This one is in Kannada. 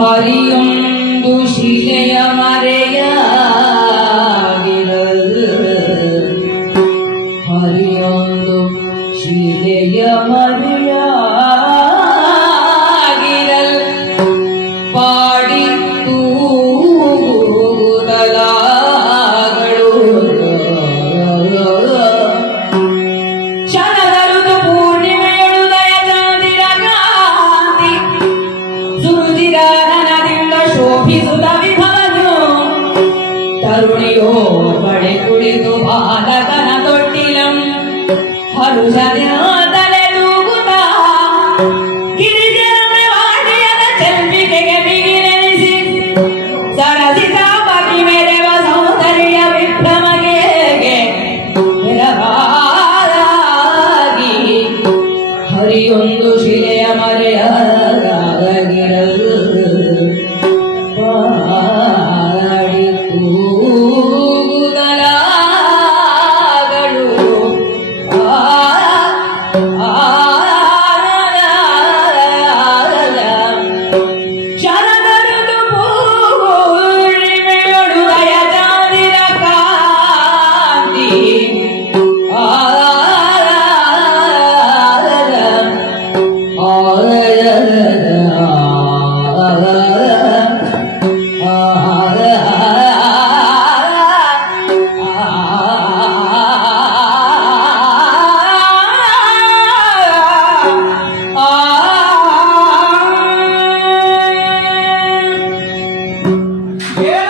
ಹರಿಯೊಂದು ಶಿಲೆಯ ಮರೆಯಾಗಿರಲು ಹರಿಯೊಂದು ಶಿಲೆಯ ಮರೆಯಾಗಿರಲು ಪಾಡಿ ತೂಗಲಾಗಳು ಶರದ ಋತು ಪೂರ್ಣಿಮೆಯಳು ದಯ ಚಂದಿರ ಕಾಂತಿ ಸುರುಚಿರಾನನದಿಂದ ಶೋಭಿಸುತ್ತ ವಿಭವನು ತರುಣಿಯೋ ಬಡೆ ಕುಳಿತು ಬಾಲಕನ ತೊಟ್ಟಿಲಂ ಹರುಷದ ತಲೆದೂಗುತ್ತ ಗಿರಿಜನಮೆ ವಾಡಿಯದ ಚೆಂಬಿಕೆಗೆ ಬಿಗಿಲೆನಿಸಿ ಸರಸಿತ ಬಗೆ ಮೆರೆವ ಸೌಂದರ್ಯ ವಿಭ್ರಮಗೆ ನೆರವಾರಾಗಿ ಹರಿಯೊಂದು ಶಿಲೆಯ ಮರೆಯಾಗಿರಲು ಪಾಡಿ ತೂಗುದಲಾಗಳು ಶರದ ಋತು ಪೂರ್ಣಿಮೆಯೊಳು ದಯ ಚಂದಿರ ಕಾಂತಿ Yeah.